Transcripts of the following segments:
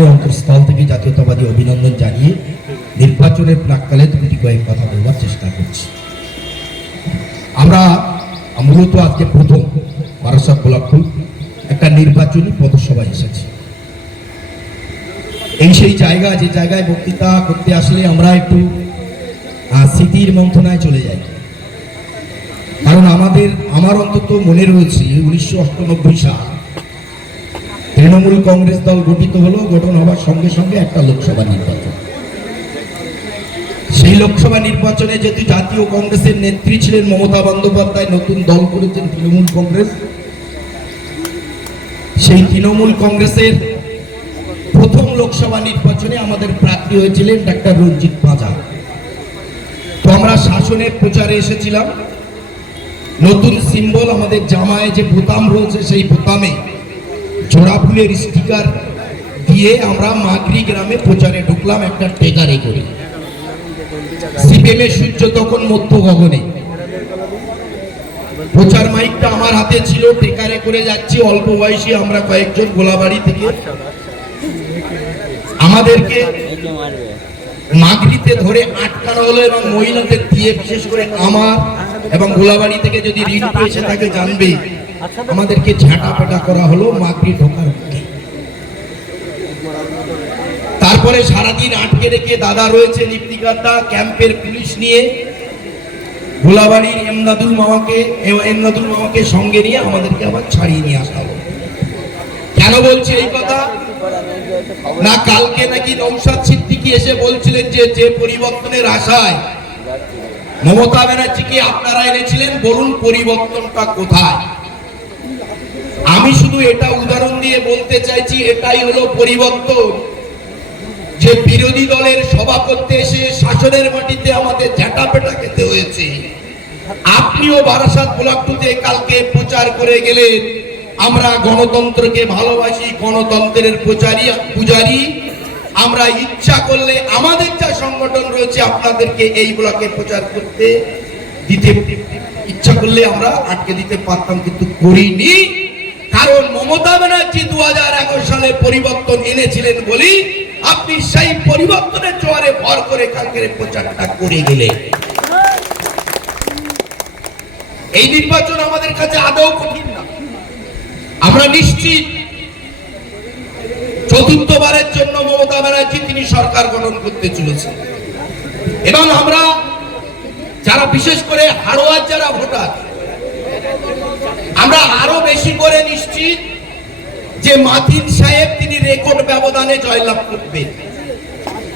অন্তঃস্থল থেকে জাতীয়তাবাদী অভিনন্দন জানিয়ে নির্বাচনের প্রাক্কালে দুটি কয়েক কথা বলবার চেষ্টা করছি। আমরা মূলত আজকে প্রথম বারাসাত গোলাপপুর একটা নির্বাচনী পথসভায় এসেছি। এই সেই জায়গা, যে জায়গায় বক্তৃতা করতে আসলে আমরা একটু স্মৃতির মন্থনায় চলে যাই। কারণ আমার অন্তত মনে রয়েছে 1998 সাল তৃণমূল কংগ্রেস দল গঠিত হলো। গঠন হওয়ার সঙ্গে সঙ্গে একটা লোকসভা নির্বাচন। সেই লোকসভা নির্বাচনে যেহেতু জাতীয় কংগ্রেসের নেত্রী ছিলেন মমতা বন্দ্যোপাধ্যায়, নতুন দল করেছেন তৃণমূল কংগ্রেস। সেই তৃণমূল কংগ্রেসের প্রথম লোকসভা নির্বাচনে আমাদের প্রার্থী হয়েছিলেন ডাক্তার রঞ্জিত পাঁজা। তো আমরা শাসনের প্রচারে এসেছিলাম। নতুন সিম্বল আমাদের জামায় যে বোতাম রয়েছে, সেই বোতামে জোড়া ফুলের স্টিকার দিয়ে আমরা মাগরি গ্রামে প্রচারে ঢুকলাম একটা টেকারে করে। সিপিএমের সূর্য তখন মধ্য গগনে। প্রচার মাইকটা আমার হাতে ছিল, টেকারে করে যাচ্ছি। অল্প বয়সী আমরা কয়েকজন গোলাবাড়ি থেকে। আমাদেরকে মাগরিতে ধরে আটকানো হলো এবং মহিলাদের দিয়ে, বিশেষ করে আমার এবং গোলাবাড়ি থেকে যদি রিন্টু এসে থাকে জানবে, আমাদেরকে ঝাঁটাপেটা করা হলো মাগরি ঢোকার মুখে। তারপরে সারাদিন আটকে রেখে দাদা রয়েছে লিপ্তিকারদা ক্যাম্পের পুলিশ নিয়ে গোলাবাড়ির এমদাদুল মামাকে সঙ্গে নিয়ে আমাদেরকে আবার ছাড়িয়ে নিয়ে আসা হলো। কেন বলছি এই কথা? না, কালকে নাকি নৌশাদ সিদ্দিকী এসে বলছিলেন যে পরিবর্তনের আশায় মমতা ব্যানার্জিকে আপনারা এনেছিলেন, বলুন পরিবর্তনটা কোথায়? আমি শুধু এটা উদাহরণ দিয়ে বলতে চাইছি, এটাই হলো পরিবর্তন। যে বিরোধী দলের সভা করতে এসে শাসনের মাটিতে আমাদের ঝাঁটাপেটা খেতে হয়েছে। আপনিও বারাসাত গোলাপপুরে কালকে প্রচার করে গেলেন আমরা গণতন্ত্রকে ভালোবাসি, গণতন্ত্রের পূজারী। আমরা ইচ্ছা করলে আমাদের যা সংগঠন রয়েছে আপনাদেরকে এই ব্লকে প্রচার করতে দিতে ইচ্ছা করলে আমরা আটকে দিতে পারতাম, কিন্তু করিনি। কারণ মমতা ব্যানার্জি 2011 সালে পরিবর্তন এনেছিলেন বলি আপনি সেই পরিবর্তনের জোয়ারে ভর করে কালকের প্রচারটা করে গেলেন। এই নির্বাচন আমাদের কাছে আদৌ কঠিন না। আমরা নিশ্চিত চতুর্থবারের জন্য মমতা ব্যানার্জি তিনি সরকার গঠন করতে চলেছেন। এবং আমরা যারা, বিশেষ করে হাড়োয়ার যারা ভোটার, আমরা আরো বেশি করে নিশ্চিত যে মাথিন সাহেব তিনি রেকর্ড ব্যবধানে জয়লাভ করবেন।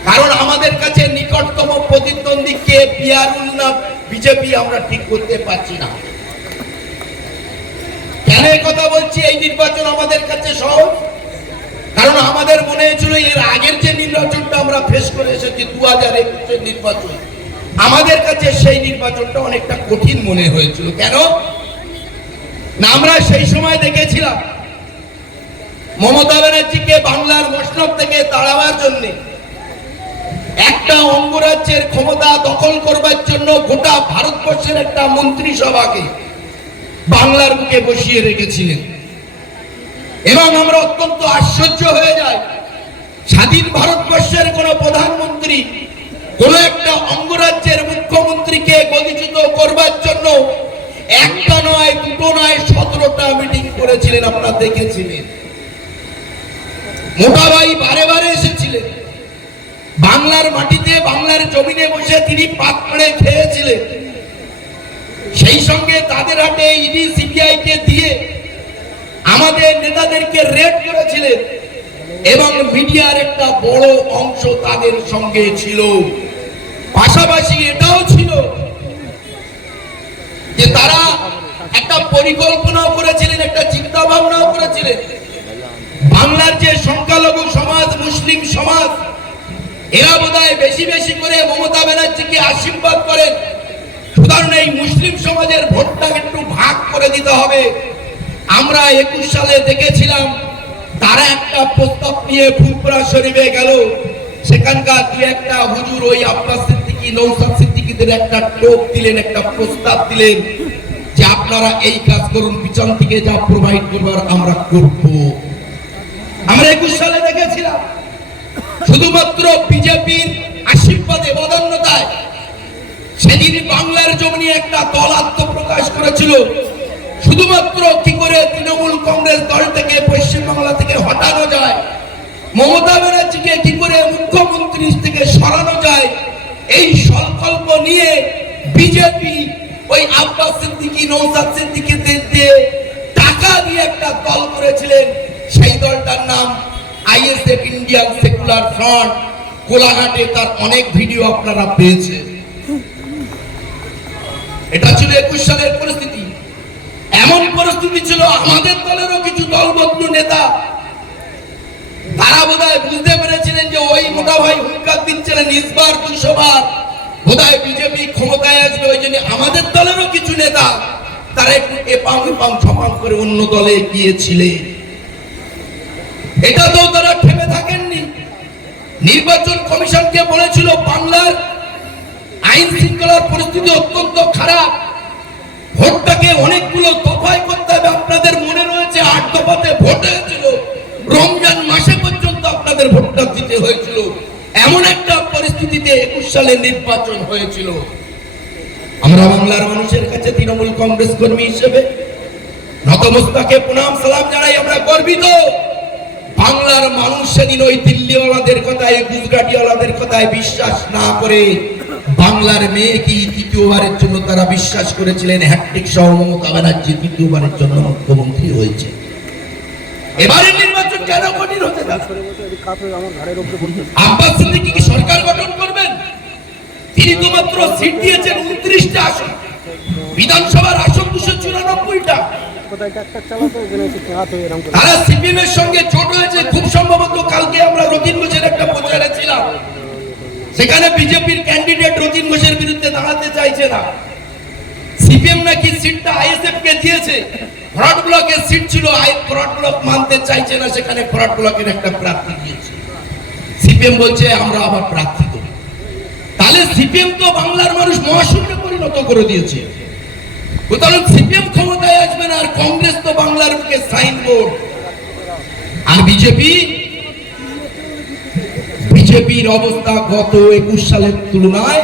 কারণ আমাদের কাছে নিকটতম প্রতিদ্বন্দ্বী কে, পিয়ারুল না বিজেপি, আমরা ঠিক করতে পারছি না। কেন এই কথা বলছি? এই নির্বাচন আমাদের কাছে সহজ, কারণ আমাদের মনে হয়েছিল এর আগের যে নির্বাচনটা আমরা ফেস করে এসেছি 2021 নির্বাচন, আমাদের কাছে সেই নির্বাচনটা অনেকটা কঠিন মনে হয়েছিল। কেন না, আমরা সেই সময় দেখেছিলাম মমতা ব্যানার্জিকে বাংলার মসনদ থেকে তাড়াবার জন্য, একটা অঙ্গরাজ্যের ক্ষমতা দখল করবার জন্য গোটা ভারতবর্ষের একটা মন্ত্রিসভাকে বাংলার বুকে বসিয়ে রেখেছিলেন। এবং আমরা অত্যন্ত আশ্চর্য হয়ে যাই, স্বাধীন ভারতবর্ষের কোন প্রধানমন্ত্রী কোন একটা অঙ্গরাজ্যের মুখ্যমন্ত্রীকে গদিচ্যুত করবার জন্য একটা নয়, দুটো নয়, 17টা মিটিং করেছিলেন। আপনারা দেখেছিলেন। মোটাবাই বারে বারে এসেছিলেন বাংলার মাটিতে, বাংলার জমিনে বসে তিনি পাত করে খেয়েছিলেন। সেই সঙ্গে তাদের হাতে ইডি সিবিআই কে দিয়ে আমাদের নেতাদেরকে রেড করেছিলেন। এবং মিডিয়ার একটা বড় অংশ তাদের সঙ্গে ছিল। পাশাপাশি এটাও ছিল যে তারা একটা পরিকল্পনাও করেছিলেন, একটা চিন্তা ভাবনাও করেছিলেন, বাংলার যে সংখ্যালঘু সমাজ, মুসলিম সমাজ, এরা বোধহয় বেশি বেশি করে মমতা ব্যানার্জিকে আশীর্বাদ করেন, সুতরাং এই মুসলিম সমাজের ভোটটা একটু ভাগ করে দিতে হবে। আমরা 21 সালে দেখেছিলাম তারা একটা প্রস্তাব নিয়ে ফুলপুরা শরীফে গেল। সেখানকার কি একটা হুজুর ওই আব্বাস সিদ্দিকী, নৌশাদ সিদ্দিকীদের একটা টোপ দিলেন, একটা প্রস্তাব দিলেন যে আপনারা এই কাজ করুন, পিছন থেকে যা প্রোভাইড করবার আমরা করব। আমরা 21 সালে দেখেছিলাম শুধুমাত্র বিজেপির আশীর্বাদে বদান্যতায় সেদিন বাংলার জমিনে একটা দল আত্মপ্রকাশ করেছিল। শুধুমাত্র কি করে তৃণমূল কংগ্রেস দল থেকে পশ্চিমবাংলা থেকে হটানো যায়, মমতা ব্যানার্জিকে কি করে মুখ্যমন্ত্রী থেকে সরানো যায়, এই সংকল্প নিয়ে বিজেপি ওই আব্বাস সিদ্দিকী, নওশাদ সিদ্দিকীদের দিয়ে টাকা দিয়ে একটা দল করেছিলেন। সেই দলটার নাম আইএসএফ, ইন্ডিয়ান সেকুলার ফ্রন্ট। কোলাঘাটে তার অনেক ভিডিও আপনারা পেয়েছেন। এটা ছিল 21 সালের পরিস্থিতি। এমন পরিস্থিতি ছিল আমাদের দলেরও কিছু দলবদলু নেতা, তারা বোধহয় বুঝতে পেরেছিলেন যে ওই মোটা ভাই হুঙ্কার দিচ্ছিলেন ইসবার 200 বার বোধহয় বিজেপি ক্ষমতায় আসবে। ওই জন্য আমাদের দলেরও কিছু নেতা তারা একটু এপাম এপাম ছপাম করে অন্য দলে গিয়েছিলেন। এটা তো তারা থেমে থাকেননি। নির্বাচন কমিশনকে বলেছিল বাংলার আইন শৃঙ্খলার পরিস্থিতি অত্যন্ত খারাপ, ভোটটাকে অনেকগুলো দফায় করতে হবে। আপনাদের মনে রয়েছে 8 দফাতে ভোট হয়েছিল, রমজান মাসে পর্যন্ত আপনাদের ভোটটা দিতে হয়েছিল। এমন একটা পরিস্থিতিতে 21 সালে নির্বাচন হয়েছিল। আমরা বাংলার মানুষের কাছে তৃণমূল কংগ্রেস কর্মী হিসেবে নতমস্তকে প্রণাম সালাম জানাই। আমরা গর্বিত। বাংলার মানুষ সেদিন ওই দিল্লিওয়ালাদের কথায়, গুজরাটিওয়ালাদের কথায় বিশ্বাস না করে বাংলার মেয়েকে তৃতীয়বারের জন্য তারা বিশ্বাস করেছিলেন। হ্যাট্রিক সহ মমতা ব্যানার্জি তৃতীয়বারের জন্য মুখ্যমন্ত্রী হয়েছে। এবারের নির্বাচন কেন কঠিন হতে যাচ্ছে? আব্বাস সিদ্দিকী কি সরকার গঠন করবেন? তিনি তো মাত্র সিট দিয়েছেন 29টা আসন, বিধানসভার আসন 294টা। তারা সিপিএম এর সঙ্গে জোট হয়েছে। খুব সম্ভবত কালকে আমরা রতিন ঘোষের একটা প্রচারে ছিলাম, সেখানে বিজেপির ক্যান্ডিডেট রতিন ঘোষের বিরুদ্ধে দাঁড়াতে চাইছে না। সিপিএম নাকি সিটটা আইএসএফ কে দিয়েছে। ফরওয়ার্ড ব্লকের সিট ছিল, ফরওয়ার্ড ব্লক মানতে চাইছে না, সেখানে ফরওয়ার্ড ব্লকের একটা প্রার্থী দিয়েছে। সিপিএম বলছে আমরা আবার প্রার্থী দেব। তাহলে সিপিএম তো বাংলার মানুষ মহাশূন্যে পরিণত করে দিয়েছে। সুতরাং সিপিএম ক্ষমতায় আসবে না, আর কংগ্রেস তো বাংলার বুকে সাইনবোর্ড। আর বিজেপির অবস্থা গত 21 সালের তুলনায়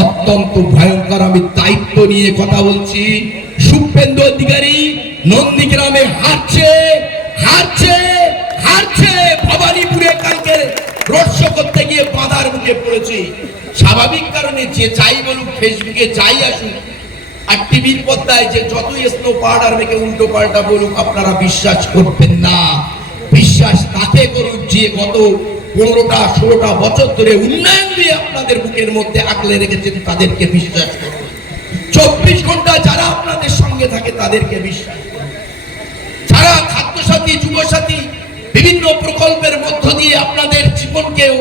অত্যন্ত ভয়ঙ্কর। আমি দায়িত্ব নিয়ে কথা বলছি। শুভেন্দু অধিকারী নন্দীগ্রামে হারছে, হারছে, হারছে। ভবানীপুরে কালকে রোড শো করতে গিয়ে বাঁধার মুখে পড়েছে। স্বাভাবিক কারণে যে যাই বলুক, ফেসবুকে যাই আসুক, আর টিভির পর্দায় যে যতই স্নো পাউডার মেখে উল্টো পাল্টা বলুক, আপনারা বিশ্বাস করবেন না। বিশ্বাস তাকে করুন যে গত 15-16 বছর ধরে উন্নয়ন দিয়ে আপনাদের বুকের মধ্যে আঁকলে রেখেছেন, তাদেরকে বিশ্বাস করুন। 24 ঘন্টা যারা আপনাদের সঙ্গে থাকে তাদেরকে বিশ্বাস করুন। যারা খাদ্যসাথী, যুবসাথী বিভিন্ন প্রকল্পের মধ্য দিয়ে আপনাদের জীবনকেও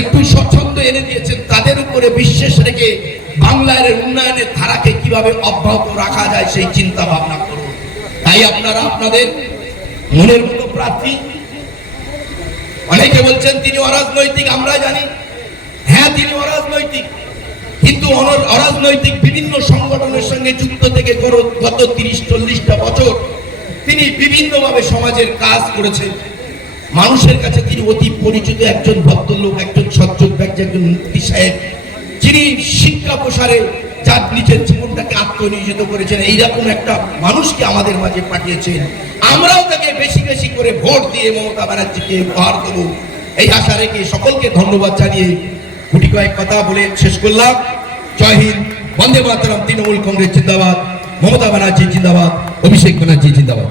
একটু স্বচ্ছন্দ এনে দিয়েছেন, তাদের উপরে বিশ্বাস রেখে বাংলার উন্নয়নের ধারাকে কিভাবে অব্যাহত রাখা যায় সেই চিন্তা ভাবনা করুন। তাই আপনারা আপনাদের মনের মতো প্রার্থী। অনেকে বলছেন তিনি অরাজনৈতিক, আমরা জানি হ্যাঁ তিনি অরাজনৈতিক, কিন্তু অরাজনৈতিক বিভিন্ন সংগঠনের সঙ্গে যুক্ত থেকে গত 30-40টা বছর তিনি বিভিন্নভাবে সমাজের কাজ করেছেন। মানুষের কাছে তিনি অতি পরিচিত একজন ভদ্রলোক, একজন সজ্জন ব্যক্তি, একজন মুফতি সাহেব, যিনি শিক্ষা প্রসারে যার নিজের জীবনটাকে আত্মনিয়োজিত করেছেন। এইরকম একটা মানুষকে আমাদের মাঝে পাঠিয়েছেন। আমরাও তাকে বেশি বেশি করে ভোট দিয়ে মমতা ব্যানার্জিকে উপহার দেবো, এই আশা রেখে সকলকে ধন্যবাদ জানিয়ে গুটি কয়েক কথা বলে শেষ করলাম। জয় হিন্দ, বন্দে মাতরম। তৃণমূল কংগ্রেস জিন্দাবাদ, মমতা ব্যানার্জি জিন্দাবাদ, অভিষেক ব্যানার্জি জিন্দাবাদ।